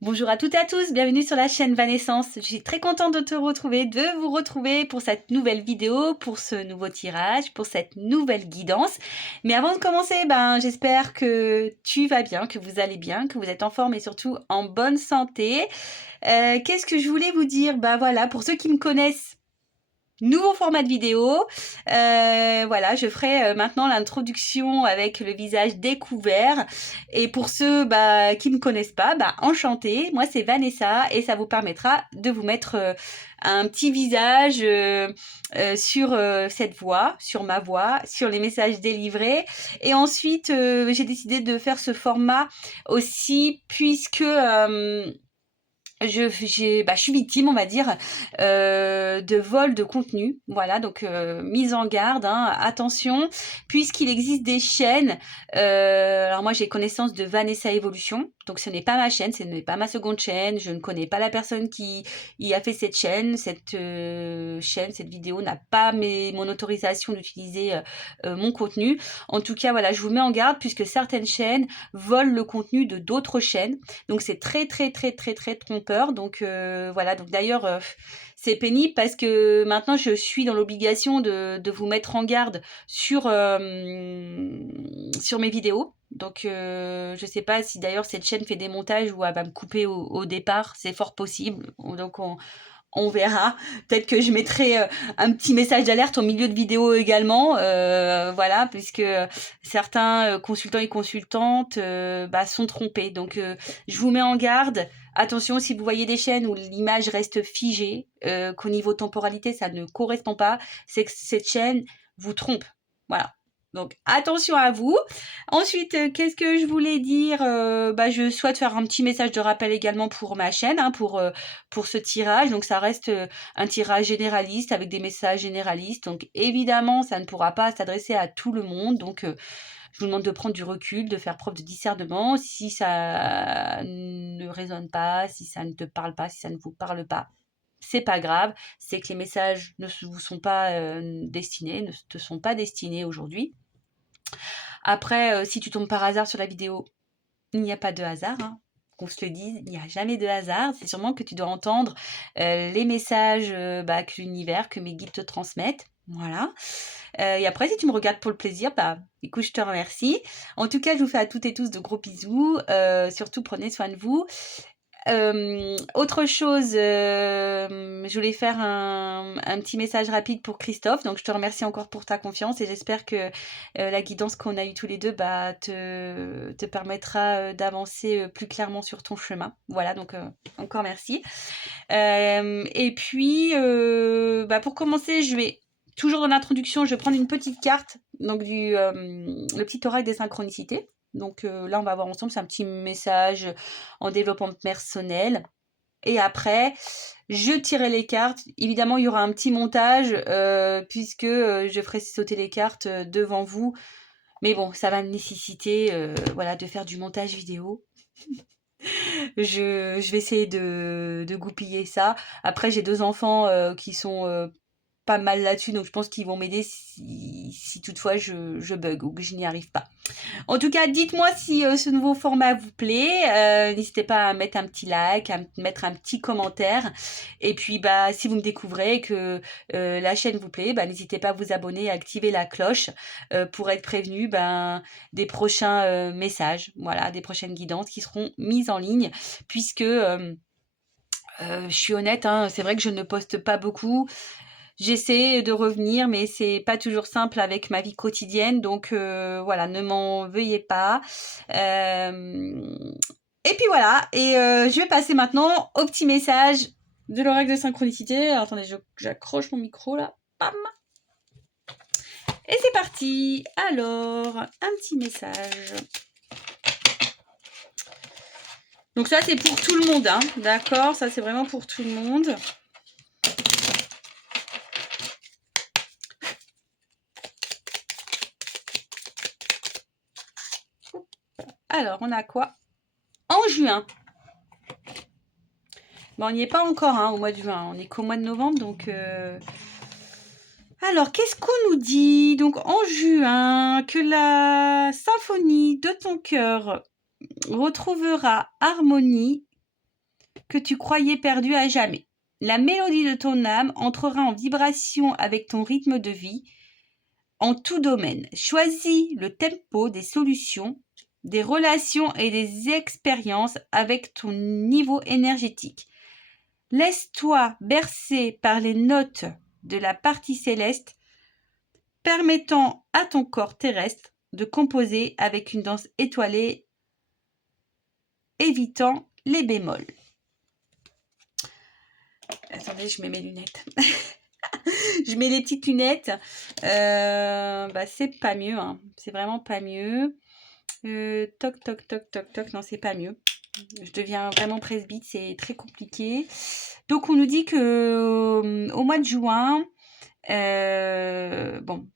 Bonjour à toutes et à tous, bienvenue sur la chaîne Vanessence. Je suis très contente de te retrouver, de vous retrouver pour cette nouvelle vidéo, pour ce nouveau tirage, pour cette nouvelle guidance. Mais avant de commencer, j'espère que tu vas bien, que vous allez bien, que vous êtes en forme et surtout en bonne santé. Qu'est-ce que je voulais vous dire? Voilà, pour ceux qui me connaissent, nouveau format de vidéo. Voilà, je ferai maintenant l'introduction avec le visage découvert. Et pour ceux qui ne me connaissent pas, enchantée. Moi, c'est Vanessa et ça vous permettra de vous mettre un petit visage sur cette voix, sur ma voix, sur les messages délivrés. Et ensuite, j'ai décidé de faire ce format aussi puisque je suis victime, on va dire, de vol de contenu. Voilà, donc mise en garde, hein, attention, puisqu'il existe des chaînes. Alors moi, j'ai connaissance de Vanessa Evolution, donc ce n'est pas ma chaîne, ce n'est pas ma seconde chaîne. Je ne connais pas la personne qui y a fait cette chaîne. Cette cette vidéo n'a pas mon autorisation d'utiliser mon contenu. En tout cas, voilà, je vous mets en garde puisque certaines chaînes volent le contenu de d'autres chaînes. Donc c'est très trompeur. Donc voilà, donc d'ailleurs c'est pénible parce que maintenant je suis dans l'obligation de vous mettre en garde sur mes vidéos. Donc je sais pas si d'ailleurs cette chaîne fait des montages ou elle va me couper au départ, c'est fort possible. Donc on verra. Peut-être que je mettrai un petit message d'alerte au milieu de vidéo également. Voilà, puisque certains consultants et consultantes sont trompés. Donc, je vous mets en garde. Attention, si vous voyez des chaînes où l'image reste figée, qu'au niveau temporalité, ça ne correspond pas, c'est que cette chaîne vous trompe. Voilà. Donc, attention à vous. Ensuite, qu'est-ce que je voulais dire? Je souhaite faire un petit message de rappel également pour ma chaîne, hein, pour ce tirage. Donc, ça reste un tirage généraliste avec des messages généralistes. Donc, évidemment, ça ne pourra pas s'adresser à tout le monde. Donc, je vous demande de prendre du recul, de faire preuve de discernement. Si ça ne résonne pas, si ça ne te parle pas, si ça ne vous parle pas, c'est pas grave. C'est que les messages ne vous sont pas destinés, ne te sont pas destinés aujourd'hui. Après, si tu tombes par hasard sur la vidéo, il n'y a pas de hasard, hein. Qu'on se le dise, il n'y a jamais de hasard. C'est sûrement que tu dois entendre les messages que l'univers, que mes guides te transmettent. Voilà. Et après, si tu me regardes pour le plaisir, écoute, je te remercie. En tout cas, je vous fais à toutes et tous de gros bisous. Surtout, prenez soin de vous. Autre chose, je voulais faire un petit message rapide pour Christophe. Donc, je te remercie encore pour ta confiance et j'espère que la guidance qu'on a eue tous les deux te permettra d'avancer plus clairement sur ton chemin. Voilà, donc encore merci. Et puis, pour commencer, je vais toujours dans l'introduction, je vais prendre une petite carte, donc le petit oracle des synchronicités. Donc là, on va voir ensemble, c'est un petit message en développement personnel. Et après, je tirerai les cartes. Évidemment, il y aura un petit montage puisque je ferai sauter les cartes devant vous. Mais bon, ça va nécessiter de faire du montage vidéo. Je vais essayer de goupiller ça. Après, j'ai 2 enfants qui sont pas mal là-dessus, donc je pense qu'ils vont m'aider si toutefois je bug ou que je n'y arrive pas. En tout cas, dites-moi si ce nouveau format vous plaît. N'hésitez pas à mettre un petit like, à mettre un petit commentaire. Et puis, si vous me découvrez et que la chaîne vous plaît, n'hésitez pas à vous abonner et à activer la cloche pour être prévenu des prochains messages, voilà, des prochaines guidances qui seront mises en ligne. Puisque, je suis honnête, hein, c'est vrai que je ne poste pas beaucoup. J'essaie de revenir, mais c'est pas toujours simple avec ma vie quotidienne, donc voilà, ne m'en veuillez pas. Et puis voilà, et je vais passer maintenant au petit message de l'oracle de synchronicité. Alors, attendez, j'accroche mon micro là. Bam. Et c'est parti. Alors, un petit message. Donc ça, c'est pour tout le monde, hein, d'accord? Ça, c'est vraiment pour tout le monde. Alors, on a quoi? En juin. Bon, on n'y est pas encore hein, au mois de juin. On n'est qu'au mois de novembre, donc... Alors, qu'est-ce qu'on nous dit? Donc, en juin, que la symphonie de ton cœur retrouvera harmonie que tu croyais perdu à jamais. La mélodie de ton âme entrera en vibration avec ton rythme de vie en tout domaine. Choisis le tempo des solutions, des relations et des expériences avec ton niveau énergétique. Laisse-toi bercer par les notes de la partie céleste, permettant à ton corps terrestre de composer avec une danse étoilée, évitant les bémols. Attendez, je mets mes lunettes. Je mets les petites lunettes. C'est pas mieux. Hein. C'est vraiment pas mieux. Toc, toc, toc, toc, toc. Non, c'est pas mieux. Je deviens vraiment presbyte. C'est très compliqué. Donc, on nous dit que au mois de juin,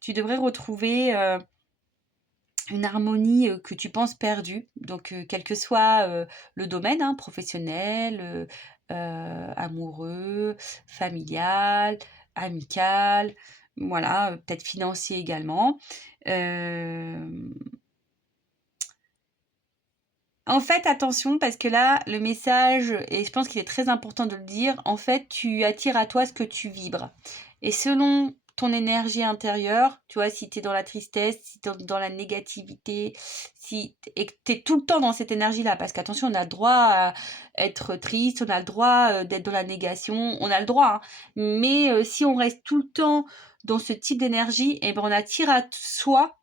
tu devrais retrouver une harmonie que tu penses perdue. Donc, quel que soit le domaine, hein, professionnel, amoureux, familial, amical, voilà, peut-être financier également. En fait, attention, parce que là, le message, et je pense qu'il est très important de le dire, en fait, tu attires à toi ce que tu vibres. Et selon ton énergie intérieure, tu vois, si tu es dans la tristesse, si tu es dans la négativité, et que tu es tout le temps dans cette énergie-là, parce qu'attention, on a le droit à être triste, on a le droit d'être dans la négation, on a le droit, hein. Mais si on reste tout le temps dans ce type d'énergie, eh ben on attire à soi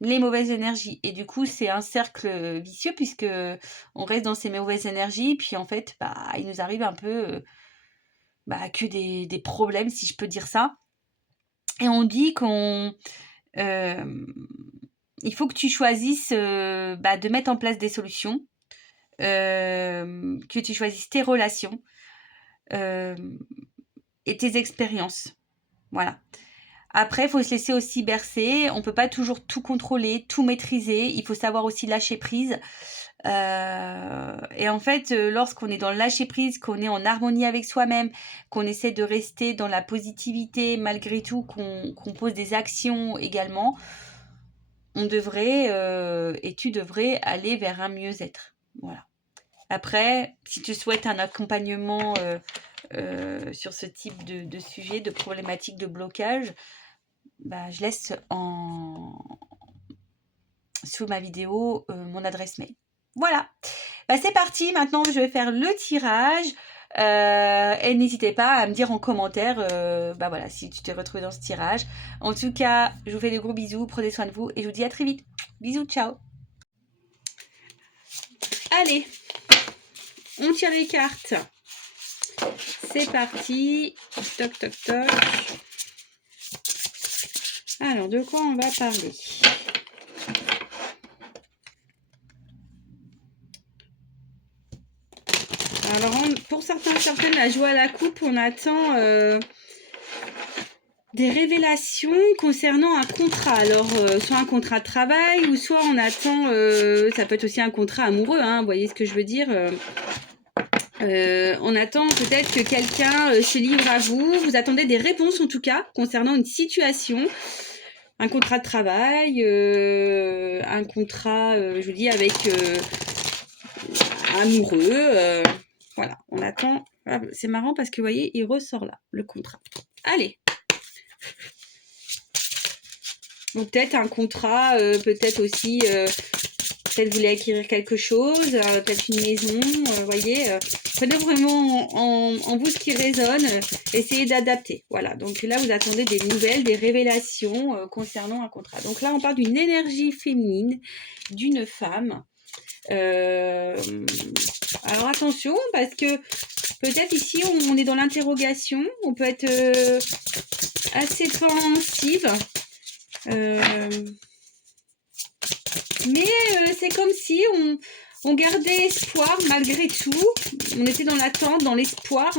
les mauvaises énergies. Et du coup, c'est un cercle vicieux puisque on reste dans ces mauvaises énergies. Puis en fait, il nous arrive un peu que des problèmes, si je peux dire ça. Et on dit il faut que tu choisisses de mettre en place des solutions, que tu choisisses tes relations et tes expériences. Voilà. Après, il faut se laisser aussi bercer. On ne peut pas toujours tout contrôler, tout maîtriser. Il faut savoir aussi lâcher prise. Et en fait, lorsqu'on est dans le lâcher prise, qu'on est en harmonie avec soi-même, qu'on essaie de rester dans la positivité malgré tout, qu'on pose des actions également, on devrait et tu devrais aller vers un mieux-être. Voilà. Après, si tu souhaites un accompagnement sur ce type de sujet, de problématique, de blocage, je laisse sous ma vidéo mon adresse mail. Voilà, c'est parti. Maintenant, je vais faire le tirage. Et n'hésitez pas à me dire en commentaire si tu t'es retrouvé dans ce tirage. En tout cas, je vous fais de gros bisous. Prenez soin de vous et je vous dis à très vite. Bisous, ciao. Allez, on tire les cartes. C'est parti. Toc, toc, toc. Alors, de quoi on va parler ? Alors, pour certaines, la joie à la coupe, on attend des révélations concernant un contrat. Alors, soit un contrat de travail, ou soit on attend, ça peut être aussi un contrat amoureux, hein, vous voyez ce que je veux dire. On attend peut-être que quelqu'un se livre à vous. Vous attendez des réponses, en tout cas, concernant une situation. Un contrat de travail, un contrat, je vous dis, avec amoureux. Voilà, on attend. Ah, c'est marrant parce que vous voyez, il ressort là, le contrat. Allez. Donc peut-être un contrat, peut-être aussi, peut-être vous voulez acquérir quelque chose, peut-être une maison, vous voyez. Prenez vraiment en vous ce qui résonne, essayez d'adapter. Voilà, donc là vous attendez des nouvelles, des révélations concernant un contrat. Donc là on parle d'une énergie féminine, d'une femme. Alors attention, parce que peut-être ici on est dans l'interrogation, on peut être assez pensive, mais c'est comme si on gardait espoir malgré tout, on était dans l'attente, dans l'espoir.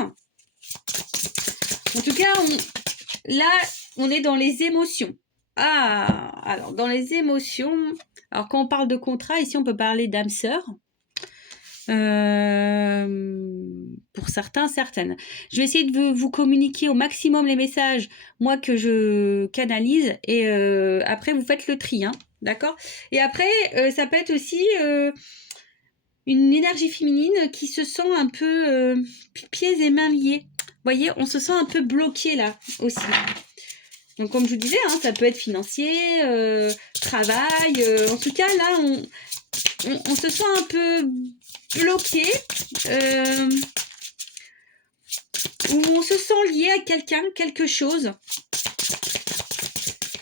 En tout cas, là on est dans les émotions. Ah, alors dans les émotions, alors quand on parle de contrat, ici on peut parler d'âme sœur. Pour certains, certaines. Je vais essayer de vous communiquer au maximum les messages, moi, que je canalise, et après, vous faites le tri, hein, d'accord ? Et après, ça peut être aussi une énergie féminine qui se sent un peu pieds et mains liés. Vous voyez, on se sent un peu bloqué là aussi. Donc comme je vous disais, hein, ça peut être financier, travail. En tout cas, là, on se sent un peu bloqué. Où on se sent lié à quelqu'un, quelque chose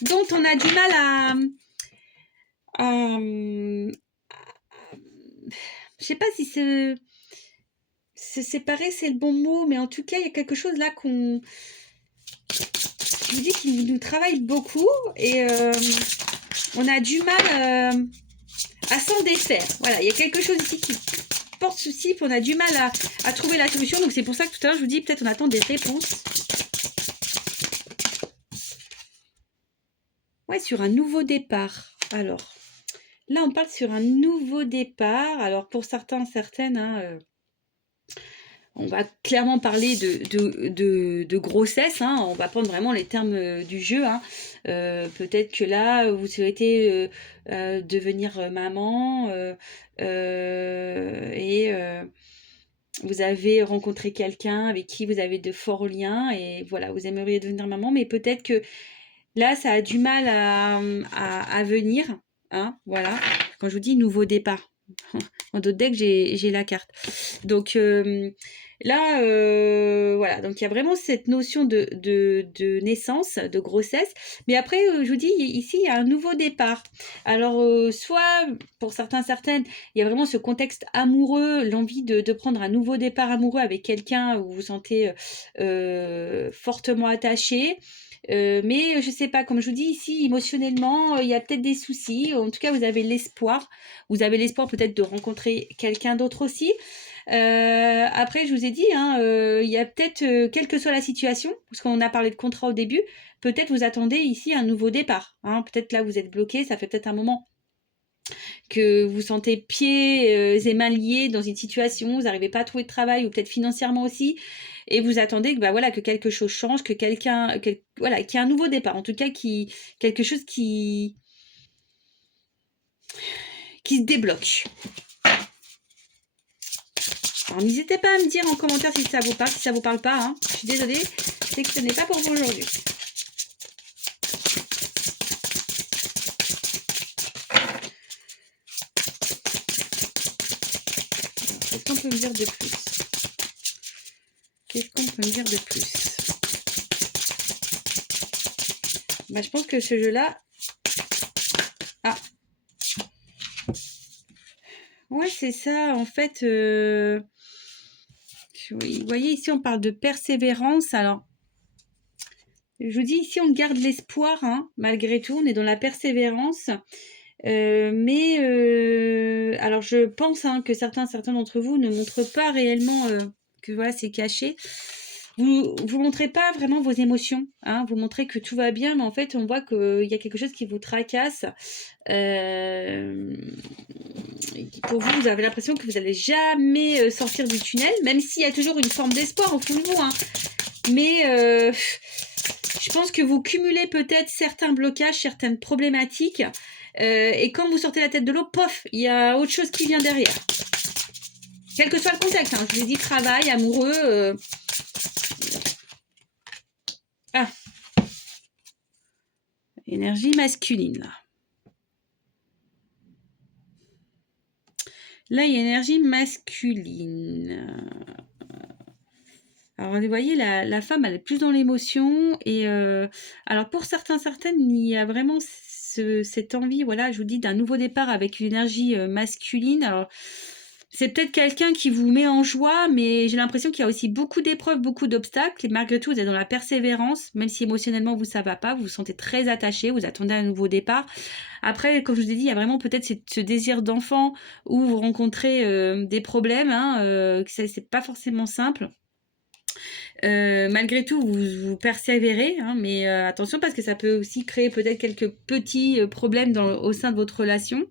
dont on a du mal à je sais pas si se séparer, c'est le bon mot, mais en tout cas, il y a quelque chose là je vous dis qu'il nous travaille beaucoup et on a du mal à s'en défaire. Voilà, il y a quelque chose ici qui porte souci, puis on a du mal à trouver la solution. Donc c'est pour ça que tout à l'heure, je vous dis, peut-être on attend des réponses. Ouais, sur un nouveau départ. Alors, là, on parle sur un nouveau départ. Alors, pour certains, certaines, hein, on va clairement parler de grossesse, hein. On va prendre vraiment les termes du jeu, hein. Peut-être que là, vous souhaitez devenir maman et vous avez rencontré quelqu'un avec qui vous avez de forts liens et voilà, vous aimeriez devenir maman, mais peut-être que là, ça a du mal à venir, hein, voilà. Quand je vous dis nouveau départ, en d'autres decks, j'ai la carte. Donc là, voilà, donc il y a vraiment cette notion de naissance, de grossesse. Mais après, je vous dis, ici, il y a un nouveau départ. Alors, soit, pour certains, certaines, il y a vraiment ce contexte amoureux, l'envie de prendre un nouveau départ amoureux avec quelqu'un où vous vous sentez fortement attaché. Mais je sais pas, comme je vous dis ici, émotionnellement, il y a peut-être des soucis. En tout cas, vous avez l'espoir. Vous avez l'espoir peut-être de rencontrer quelqu'un d'autre aussi. Après, je vous ai dit, hein, il y a peut-être, quelle que soit la situation, parce qu'on a parlé de contrat au début, peut-être vous attendez ici un nouveau départ. Hein. Peut-être là, vous êtes bloqué, ça fait peut-être un moment que vous sentez pieds et mains liés dans une situation, vous n'arrivez pas à trouver de travail, ou peut-être financièrement aussi, et vous attendez que, bah, voilà, que quelque chose change, que quelqu'un, voilà, qu'il y ait un nouveau départ, en tout cas, quelque chose qui se débloque. Alors n'hésitez pas à me dire en commentaire si ça vous parle, si ça vous parle pas. Hein. Je suis désolée, c'est que ce n'est pas pour vous aujourd'hui. Qu'est-ce qu'on peut me dire de plus? Qu'est-ce qu'on peut me dire de plus? Bah, je pense que ce jeu-là... Ah. Ouais, c'est ça. En fait, oui, vous voyez, ici, on parle de persévérance. Alors, je vous dis, ici, on garde l'espoir, hein, malgré tout. On est dans la persévérance. Mais alors je pense hein, que certains d'entre vous ne montrent pas réellement que voilà c'est caché. Vous montrez pas vraiment vos émotions, hein. Vous montrez que tout va bien, mais en fait on voit qu'il y a quelque chose qui vous tracasse. Pour vous, vous avez l'impression que vous n'allez jamais sortir du tunnel, même s'il y a toujours une forme d'espoir au fond de vous. Hein. Mais je pense que vous cumulez peut-être certains blocages, certaines problématiques. Et quand vous sortez la tête de l'eau, pof, il y a autre chose qui vient derrière. Quel que soit le contexte, hein, je vous ai dit travail, amoureux. Ah, énergie masculine. Là, il y a énergie masculine. Alors, vous voyez, la femme, elle est plus dans l'émotion. Et alors, pour certains, certaines, il y a vraiment cette envie, voilà, je vous dis, d'un nouveau départ avec une énergie masculine. Alors, c'est peut-être quelqu'un qui vous met en joie, mais j'ai l'impression qu'il y a aussi beaucoup d'épreuves, beaucoup d'obstacles. Et malgré tout, vous êtes dans la persévérance, même si émotionnellement, vous ne va pas, vous vous sentez très attaché, vous attendez un nouveau départ. Après, comme je vous ai dit, il y a vraiment peut-être ce désir d'enfant où vous rencontrez des problèmes, hein, c'est pas forcément simple. Malgré tout, vous persévérez, hein, mais attention parce que ça peut aussi créer peut-être quelques petits problèmes au sein de votre relation.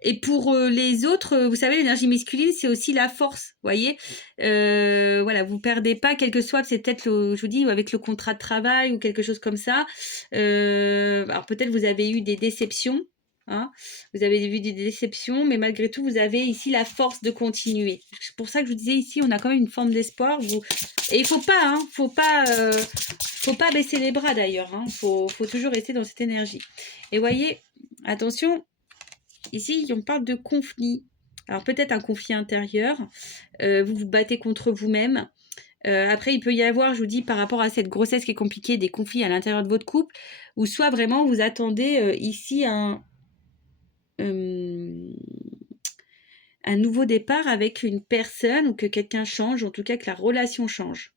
Et pour les autres, vous savez, l'énergie masculine, c'est aussi la force, vous voyez. Voilà, vous perdez pas, quel que soit, c'est peut-être, je vous dis, avec le contrat de travail ou quelque chose comme ça. Alors peut-être vous avez eu des déceptions. hein. Vous avez vu des déceptions, mais malgré tout, vous avez ici la force de continuer. C'est pour ça que je vous disais ici, on a quand même une forme d'espoir. Et il faut pas, hein, faut pas baisser les bras d'ailleurs. Hein. Faut toujours rester dans cette énergie. Et voyez, attention, ici, on parle de conflit. Alors peut-être un conflit intérieur. Vous vous battez contre vous-même. Après, il peut y avoir, je vous dis, par rapport à cette grossesse qui est compliquée, des conflits à l'intérieur de votre couple, ou soit vraiment vous attendez ici un nouveau départ avec une personne, ou que quelqu'un change, en tout cas que la relation change.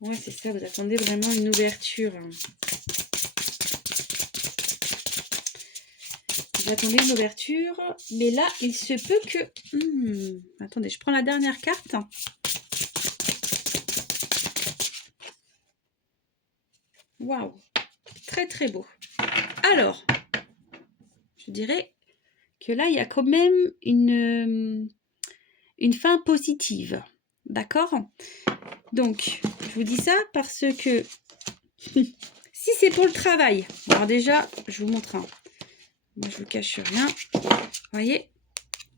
Ouais, c'est ça, vous attendez vraiment une ouverture. Vous attendez une ouverture, mais là, il se peut que... Attendez, je prends la dernière carte. Waouh, très très beau. Alors, je dirais que là, il y a quand même une fin positive. D'accord? Donc, je vous dis ça parce que si c'est pour le travail, alors déjà, je vous montre un. Moi, je vous cache rien. Vous voyez?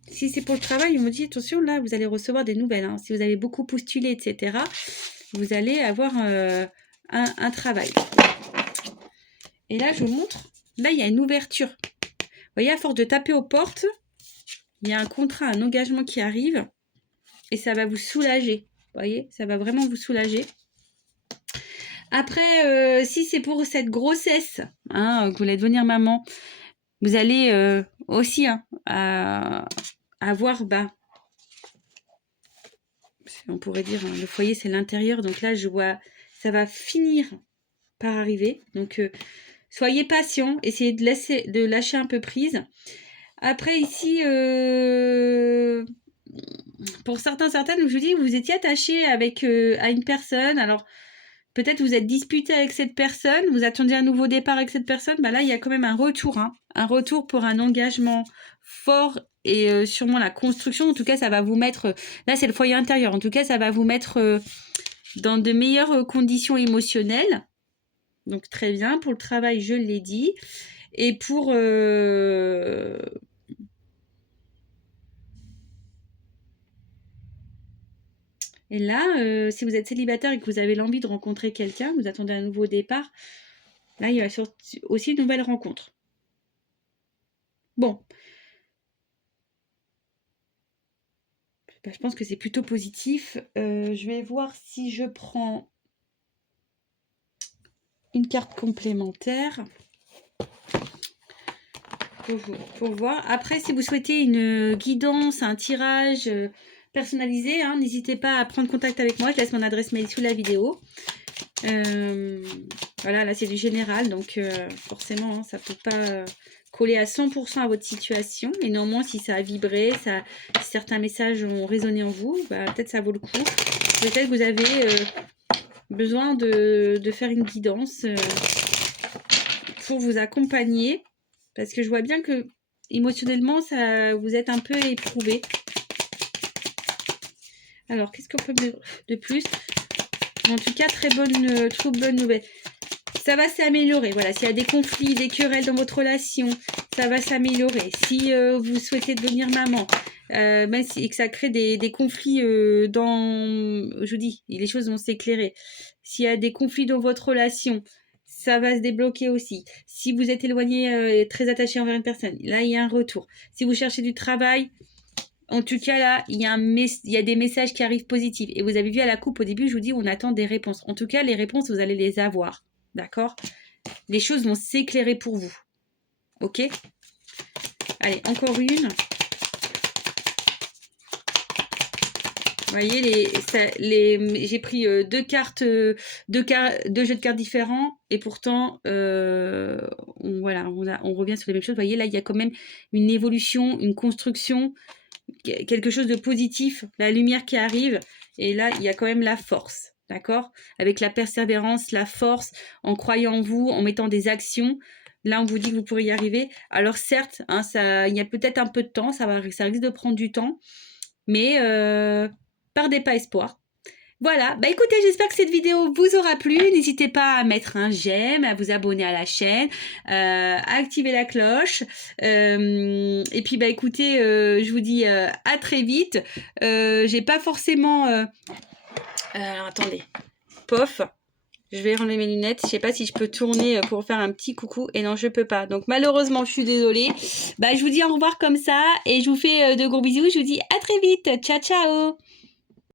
Si c'est pour le travail, on me dit, attention, là, vous allez recevoir des nouvelles. Hein. Si vous avez beaucoup postulé, etc., vous allez avoir un travail. Et là, je vous montre. Là, il y a une ouverture. Vous voyez, à force de taper aux portes, il y a un contrat, un engagement qui arrive. Et ça va vous soulager. Vous voyez, ça va vraiment vous soulager. Après, si c'est pour cette grossesse, hein, que vous voulez devenir maman, vous allez aussi avoir, on pourrait dire, hein, le foyer c'est l'intérieur. Donc là, je vois, ça va finir par arriver. Donc, soyez patient, essayez de lâcher un peu prise. Après, ici, pour certaines, je vous dis, vous étiez attaché à une personne. Alors, peut-être vous êtes disputé avec cette personne, vous attendiez un nouveau départ avec cette personne. Là, il y a quand même un retour. Hein, un retour pour un engagement fort et sûrement la construction. En tout cas, ça va vous mettre... Là, c'est le foyer intérieur. En tout cas, ça va vous mettre dans de meilleures conditions émotionnelles. Donc, très bien. Pour le travail, je l'ai dit. Et pour... Et là, si vous êtes célibataire et que vous avez l'envie de rencontrer quelqu'un, vous attendez un nouveau départ, là, il y a aussi une nouvelle rencontre. Bon. Je pense que c'est plutôt positif. Je vais voir si je prends une carte complémentaire pour voir. Après, si vous souhaitez une guidance, un tirage personnalisé, hein, n'hésitez pas à prendre contact avec moi. Je laisse mon adresse mail sous la vidéo. Voilà, là c'est du général, donc forcément, hein, ça ne peut pas coller à 100% à votre situation. Mais néanmoins, si ça a vibré, si certains messages ont résonné en vous, peut-être ça vaut le coup. Peut-être que vous avez besoin de faire une guidance pour vous accompagner. Parce que je vois bien que émotionnellement, vous êtes un peu éprouvé. Alors, qu'est-ce qu'on peut de plus? En tout cas, très bonne nouvelle. Ça va s'améliorer. Voilà, s'il y a des conflits, des querelles dans votre relation, ça va s'améliorer. Si vous souhaitez devenir maman, même si que ça crée des conflits je vous dis, les choses vont s'éclairer. S'il y a des conflits dans votre relation, ça va se débloquer aussi. Si vous êtes éloigné et très attaché envers une personne, là, il y a un retour. Si vous cherchez du travail, en tout cas, là, il y a des messages qui arrivent positifs. Et vous avez vu à la coupe, au début, je vous dis, on attend des réponses. En tout cas, les réponses, vous allez les avoir. D'accord? Les choses vont s'éclairer pour vous. Ok? Allez, encore une. Vous voyez, j'ai pris deux jeux de cartes différents. Et pourtant, voilà, on revient sur les mêmes choses. Vous voyez, là, il y a quand même une évolution, une construction, quelque chose de positif, la lumière qui arrive. Et là, il y a quand même la force. D'accord? Avec la persévérance, la force, en croyant en vous, en mettant des actions, Là, on vous dit que vous pourrez y arriver. Alors certes, hein, il y a peut-être un peu de temps, ça risque de prendre du temps, mais perdez pas espoir. Voilà, bah écoutez, j'espère que cette vidéo vous aura plu. N'hésitez pas à mettre un j'aime, à vous abonner à la chaîne, à activer la cloche. Et puis bah écoutez, je vous dis à très vite. J'ai pas forcément... attendez, pof. Je vais enlever mes lunettes. Je sais pas si je peux tourner pour faire un petit coucou. Et non, je peux pas. Donc malheureusement, je suis désolée. Bah, je vous dis au revoir comme ça. Et je vous fais de gros bisous. Je vous dis à très vite. Ciao, ciao.